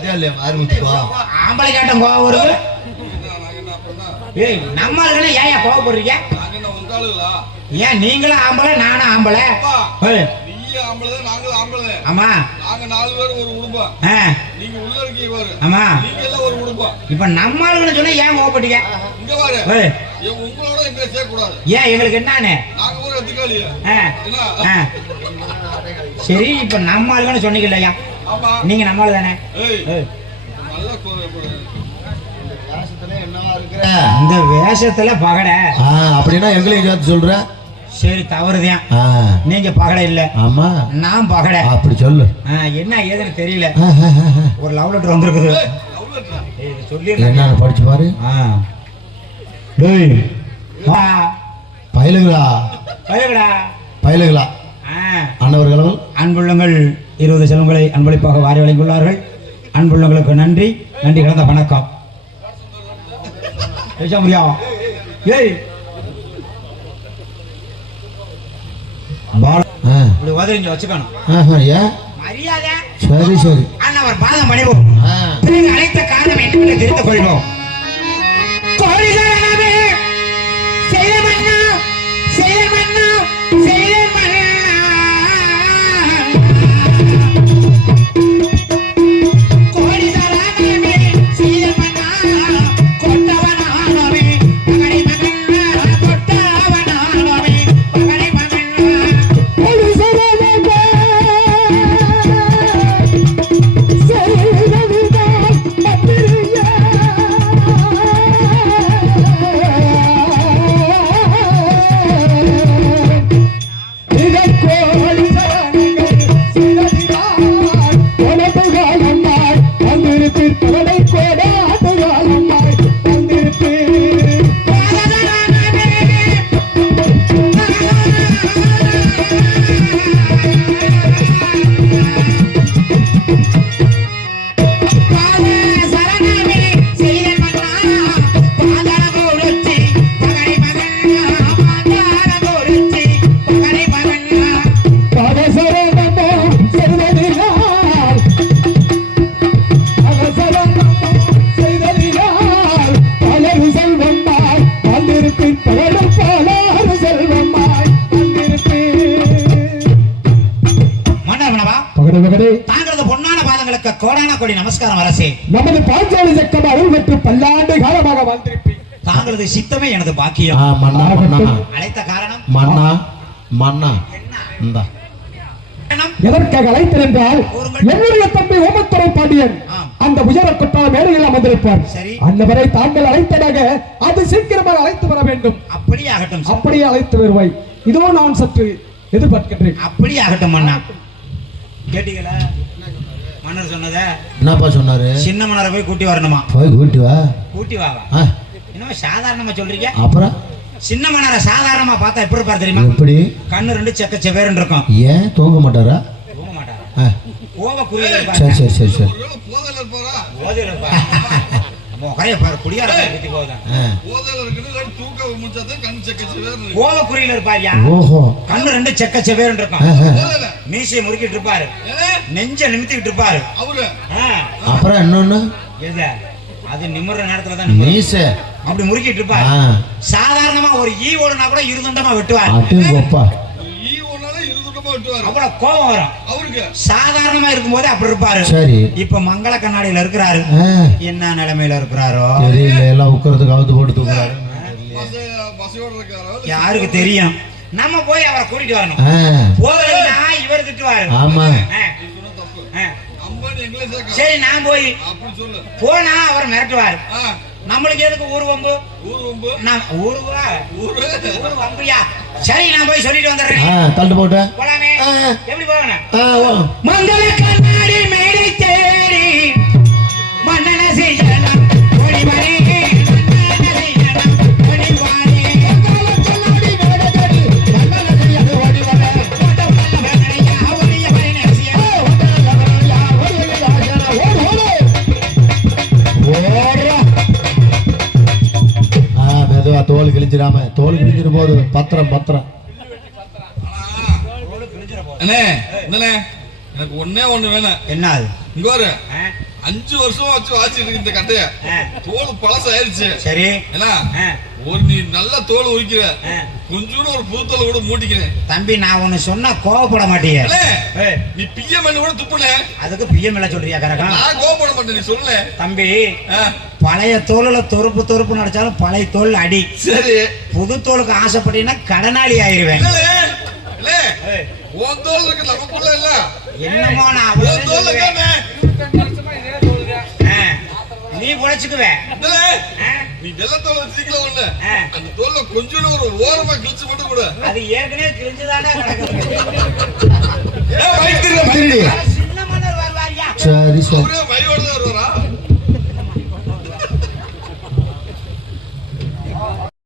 இல்லையா ஆரம்பிச்சுக்கோ. ஆம்பளை கேட்டம் கோவம் வருது. ஏய் நம்ம ஆளுங்களே ஏன் ஏன் கோவப்படுறீங்க? ஏன் நீங்களும் ஆம்பளை நானும் ஆம்பளை? ஆமா. நாங்க நாலு பேர் ஒரு குடும்பம். நீங்க உள்ள இருக்கீங்க பாரு. ஆமா. நீங்க எல்லாம் ஒரு குடும்பம். இப்ப நம்ம ஆளுங்கன்னு சொன்னா ஏன் கோவப்பட்டீங்க? இங்க பாரு. உங்களோட எங்களை சேர்க்க கூடாது ஏன் எங்களுக்கு என்னன்னு? நாங்க ஒரு. சரி இப்ப நம்ம சொன்னீங்கல்லையா ஆமா நீங்க நம்ம ஆளு தானே இந்த வேஷத்துல பகட. ஆ அப்படின்னா எங்களையும் சேர்த்து சொல்ற? சரி தவறுதான் ஆ. நீங்க பகட இல்ல. ஆமா. நான் பகட. அப்படி சொல்லு. ஆ, என்ன ஏதுன்னு தெரியல. ஒரு லவ் லெட்டர் வந்திருக்குது. சொல்லிடுறேன். என்னன்னு படிச்சு பாரு. ஆ. டேய். பயலுகளா. பயலுகளா? ஆ. அன்னவர்களும் அன்புள்ளங்கள் இருபது செல்வங்களை அன்பளிப்பாக வாரி வழங்கியுள்ளார்கள். அன்புள்ளங்களுக்கு நன்றி. நன்றி கலந்த வணக்கம். சரி சரி. பாதம் ஆ, பிறகு அழைத்த காரணம் என்னவென்று தெரிந்து கொள்வோம். তীর্থ தாங்களது பொன்னான பாதங்களுக்கு கோடான கோடி நமஸ்காரம் அரசே. நமது பாஞ்சாலி சக்கம் அருள் பெற்று பல்லாண்டு காலமாக வாழ்ந்திருப்பேன் தாங்களது சித்தமே எனது பாக்கியம். மன்னா மன்னா. அழைத்த காரணம்? மன்னா மன்னா. என்ன எதற்காக அழைத்தேன் என்றால் என்னுடைய தம்பி ஓமத்துறை பாண்டியன். அந்த உயர கொட்டா மேடையில் அமர்ந்திருப்பார். அந்தவரை தாங்கள் அழைத்ததாக அது சீக்கிரமாக அழைத்து வர வேண்டும். அப்படியே ஆகட்டும். அப்படியே அழைத்து வருவாய். இதோ நான் சற்று எதிர்பார்க்கின்றேன். அப்படியே ஆகட்டும் மன்னா. கேட்டீங்களா? மன்னர் சொன்னத? என்னப்பா சொன்னாரு? சின்ன மன்னரை போய் கூட்டி வரணுமா? போய் கூட்டி வா. கூட்டி ஆ, என்னமோ சாதாரணமா சொல்றீங்க? அப்புறம்? சின்ன மன்னரை சாதாரணமா பார்த்தா எப்படி இருப்பார் தெரியுமா? எப்படி? கண்ணு ரெண்டு செக்க செவேர்னு இருக்கும். ஏன்? தூங்க மாட்டாரா? தூங்க மாட்டாரா? ஆ, கோவ குறியில சரி சரி சரி. சரி போதையில இருப்பாரா ஓதில இருப்பாரு பாரு குடியார பத்தி போதான் இல்லாட்டி தூக்க முடிச்சாதான் கண் குறியில இருப்பாருயா? ஓஹோ. கண்ணு ரெண்டு செக்க செவேர்னு ஆ, இருக்கும் மீசையை முறுக்கிட்டு இருப்பாரு. நெஞ்ச நிமித்திக்கிட்டு இருப்பாரு. அவரு. அப்புறம் இன்னொன்னு? எது? அது நிமிர்ற நேரத்துல தான். மீச. அப்படி முறுக்கிட்டு இருப்பாரு. சாதாரணமா ஒரு ஈ ஓடுனா கூட இருதுண்டமா வெட்டுவார். அவ்வளவு கோபம் வரும். அவருக்கு. சாதாரணமா இருக்கும்போது அப்படி இருப்பாரு. சரி. இப்ப மங்கள கண்ணாடியில இருக்கிறாரு. என்ன நிலைமையில இருக்கிறாரோ? தெரியல எல்லாம் உட்கறதுக்கு அவுத்து போட்டு யாருக்கு தெரியும். நம்ம போய் அவரை கூட்டிட்டு வரணும். ஆ, போதலைன்னா இவர் திட்டுவாரு. ஆமா. சரி நான் போய் அப்படி சொல்லு. போனா அவர் மிரட்டுவார். நம்மளுக்கு எதுக்கு ஊர் வம்பு? ஊர் வம்பு? நான் ஊருவா? ஊரு. ஊர் வம்புயா? சரி நான் போய் சொல்லிட்டு வந்துடுறேன். தள்ளு போட்ட போலாமே. எப்படி போகணும்? ஆ, தோல் கிழிஞ்சிடாம. தோல் கிழிஞ்சிரு போது பத்திரம் பத்திரம். அண்ணே என்னண்ணே? எனக்கு ஒண்ணே ஒண்ணு வேணும். என்ன அது இங்க வரு அஞ்சு வருஷம் வச்சு வாச்சிட்டு இருக்கு இந்த கட்டைய தோல் பழசாயிருச்சு. சரி. என்ன ஒரு நீ நல்ல தோல் உரிக்கிற. ஆ. கொஞ்சோண்டு ஒரு புது தோல் கூட மூட்டிக்கிறேன். தம்பி நான் ஒண்ணு சொன்னா கோவப்பட மாட்டீங்க நீ பிஎம் கூட துப்புன. அதுக்கு பிஎம் இல்ல சொல்றியா கரகம் நான் கோவப்பட மாட்டேன் நீ சொல்லு தம்பி பழைய தோலுல தொறுப்பு தொறுப்பு நடிச்சாலும் பழைய தோல் அடி. சரி. புது தோலுக்கு ஆசைப்பட்டீங்கன்னா கடனாளி ஆயிருவேன். என்னமோ நான் நீ பொழைச்சுக்குவே. இல்ல ஆ, நீ வெள்ளை தோல் வச்சிருக்கல ஒண்ணு. அந்த தோல்ல கொஞ்சோண்டு ஒரு ஓரமா கிழிச்சு மட்டும் கூட. அது ஏற்கனவே கிழிஞ்சுதானே கிடக்குது. சரி